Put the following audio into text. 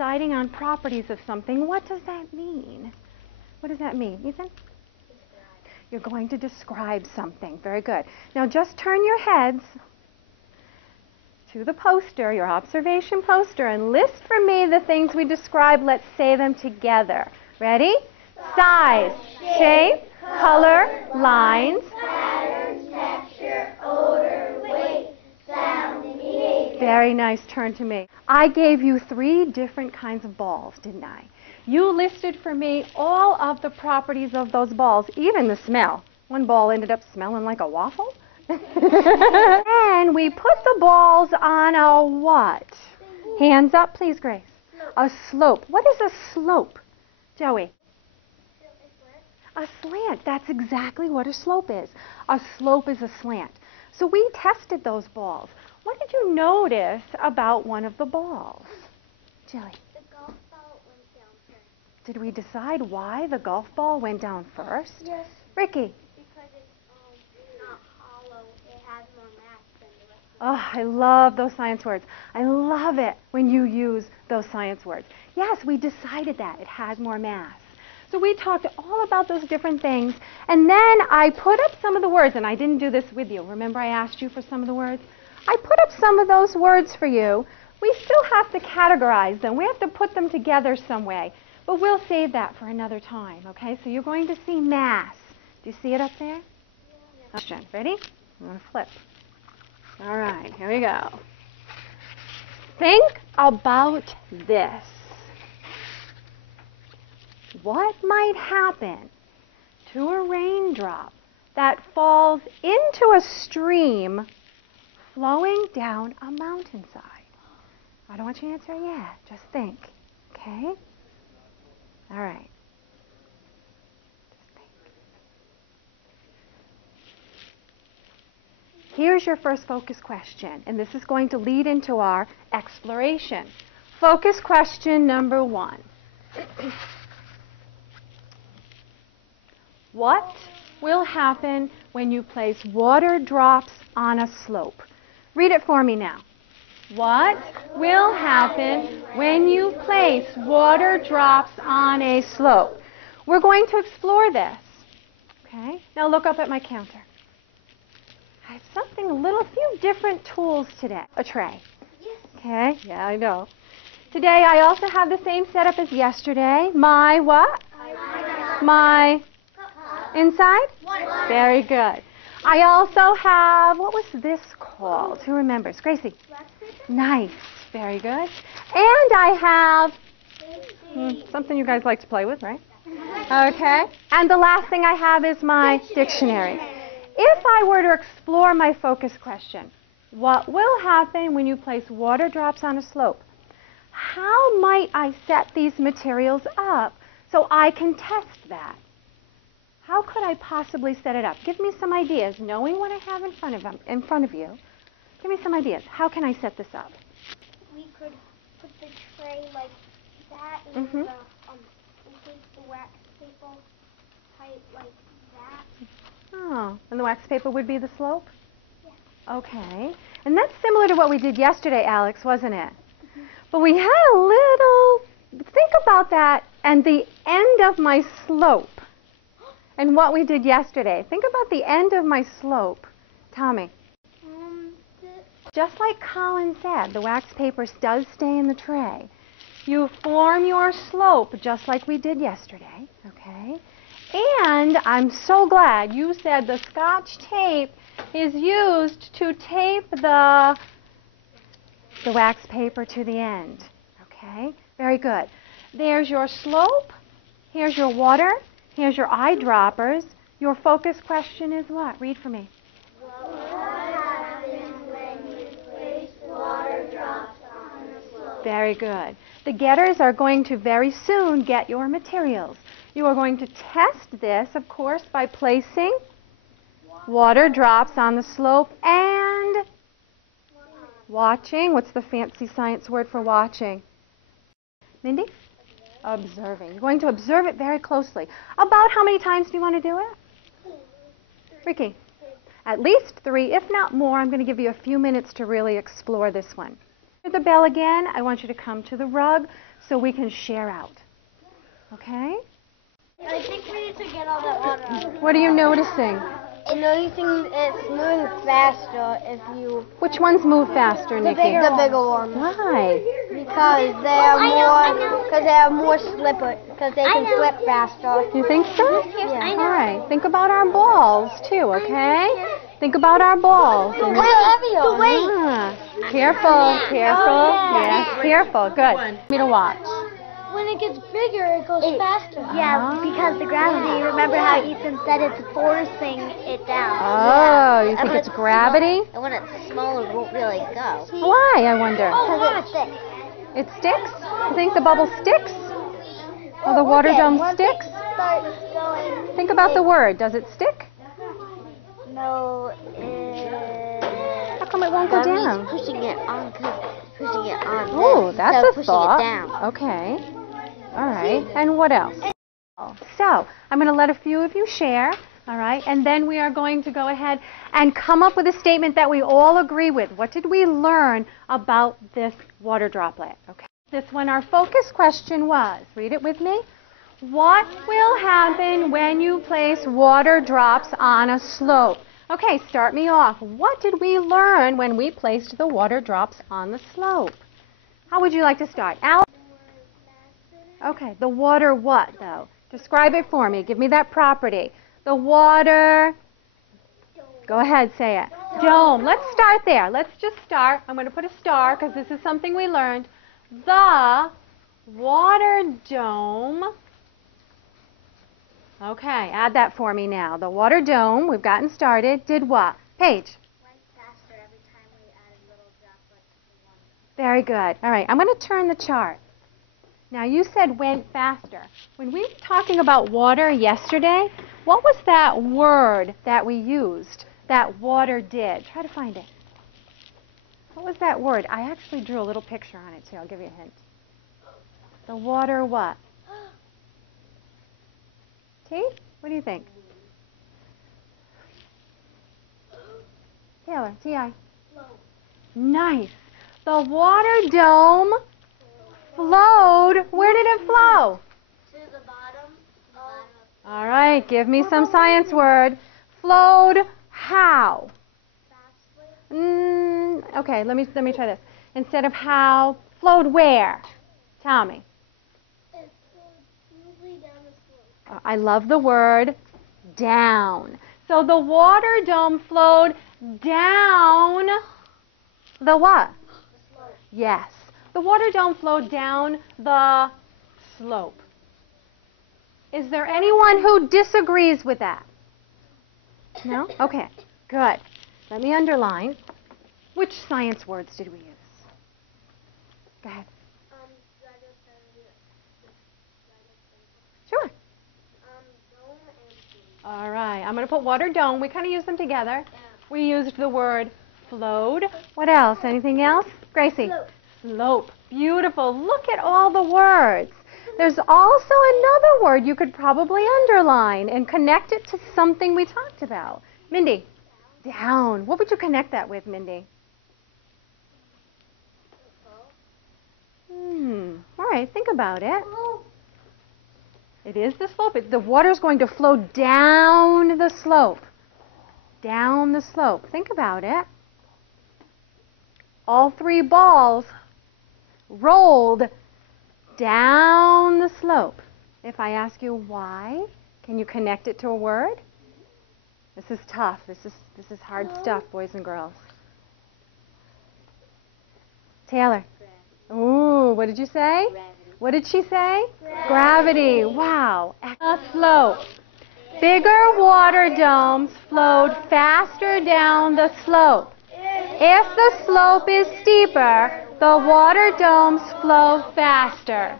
Deciding on properties of something, what does that mean? What does that mean, Ethan? You're going to describe something. Very good. Now just turn your heads to the poster, your observation poster, and list for me the things we describe. Let's say them together. Ready? Size, shape, color, lines, pattern, texture, odor, weight, sound, and behavior. Very nice. Turn to me. I gave you 3 different kinds of balls, didn't I? You listed for me all of the properties of those balls, even the smell. One ball ended up smelling like a waffle. And we put the balls on a what? Hands up, please, Grace. A slope. What is a slope, Joey? A slant. That's exactly what a slope is. A slope is a slant. So we tested those balls. What did you notice about one of the balls? Jelly. The golf ball went down first. Did we decide why the golf ball went down first? Yes. Ricky. Because it's not hollow. It has more mass than the rest of Oh, I love those science words. I love it when you use those science words. Yes, we decided that. It has more mass. So we talked all about those different things, and then I put up some of the words, and I didn't do this with you. Remember I asked you for some of the words? I put up some of those words for you. We still have to categorize them. We have to put them together some way, but we'll save that for another time, okay? So you're going to see mass. Do you see it up there? Yeah. Question. Ready? I'm going to flip. All right, here we go. Think about this. What might happen to a raindrop that falls into a stream flowing down a mountainside? I don't want you to answer yet. Just think. Okay? All right. Just think. Here's your first focus question, and this is going to lead into our exploration. Focus question number 1. What will happen when you place water drops on a slope? Read it for me now. What will happen when you place water drops on a slope? We're going to explore this. Okay? Now look up at my counter. I have something, a few different tools today. A tray. Okay? Yeah, I know. Today I also have the same setup as yesterday. My what? My inside? Very good. I also have, what was this called? Who remembers? Gracie? Nice. Very good. And I have something you guys like to play with, right? Okay. And the last thing I have is my dictionary. If I were to explore my focus question, what will happen when you place water drops on a slope? How might I set these materials up so I can test that? How could I possibly set it up? Give me some ideas. Knowing what I have in front of you, give me some ideas. How can I set this up? We could put the tray like that, and then the wax paper tight like that. Oh, and the wax paper would be the slope? Yeah. Okay. And that's similar to what we did yesterday, Alex, wasn't it? But we had a little, think about that and the end of my slope. And what we did yesterday. Think about the end of my slope. Tommy. Just like Colin said, the wax paper does stay in the tray. You form your slope just like we did yesterday, okay? And I'm so glad you said the Scotch tape is used to tape the wax paper to the end, okay? Very good. There's your slope. Here's your water. Here's your eyedroppers. Your focus question is what? Read for me. What happens when you place water drops on the slope? Very good. The getters are going to very soon get your materials. You are going to test this, of course, by placing water drops on the slope and watching. What's the fancy science word for watching? Mindy? Observing. You're going to observe it very closely. About how many times do you want to do it? Ricky? At least 3, if not more. I'm going to give you a few minutes to really explore this one. Hear the bell again. I want you to come to the rug. so we can share out. Okay? I think we need to get all that water out. What are you noticing? I'm noticing it's moving faster if you... Which ones move faster, Nikki? The bigger ones. Why? Because they are more slippery, because they can slip faster. You think so? Yeah. All right. Think about our balls, too, okay? Think about our balls. And careful, careful. Yes, careful. Good. Me to watch. When it gets bigger, it goes faster. Yeah, because the gravity. Remember how Ethan said it's forcing it down. Oh, you think it's gravity? And when it's smaller, it won't really go. Why, I wonder? Because it sticks. It sticks? You think the bubble sticks? Or the water dome sticks? Think about the word. Does it stick? No, How come it won't go down? pushing it on, pushing it on. Oh, that's a pushing thought. it down. Okay. All right. And what else? So, I'm going to let a few of you share. All right. And then we are going to go ahead and come up with a statement that we all agree with. What did we learn about this water droplet? Okay. This one, our focus question was, read it with me. What will happen when you place water drops on a slope? Okay, start me off. What did we learn when we placed the water drops on the slope? How would you like to start? Al? Okay, the water what, though? Describe it for me. Give me that property. The water, go ahead, say it. Dome. Let's start there. Let's just start. I'm going to put a star because this is something we learned. The water dome. Okay, add that for me now. The water dome, we've gotten started, did what? Paige? Went faster every time we added little droplets to water. Very good. All right, I'm going to turn the chart. Now, you said went faster. When we were talking about water yesterday, what was that word that we used that water did? Try to find it. What was that word? I actually drew a little picture on it, too. I'll give you a hint. The water what? T? What do you think? Taylor, T-I. Nice. The water dome flowed. Where did it flow? To the bottom. All right, give me some science word. Flowed how? Okay, let me try this. Instead of how, flowed where? Tell me. It flowed smoothly down the slope. I love the word down. So the water dome flowed down the what? The slope. Yes. The water dome flowed down the slope. Is there anyone who disagrees with that? No? Okay, good. Let me underline. Which science words did we use? Go ahead. Sure. Dome and All right, I'm going to put water dome. We kind of use them together. We used the word flowed. What else? Anything else? Gracie? Slope. Slope. Beautiful. Look at all the words. There's also another word you could probably underline and connect it to something we talked about. Mindy? Down. What would you connect that with, Mindy? All right, think about it. It is the slope. The water's going to flow down the slope. Down the slope. Think about it. All three balls rolled down the slope. If I ask you why, can you connect it to a word? This is tough. This is hard stuff, boys and girls. Taylor. Ooh, what did you say? Gravity. What did she say? Gravity. Wow. A slope. Bigger water domes flowed faster down the slope. If the slope is steeper, the water domes flow faster.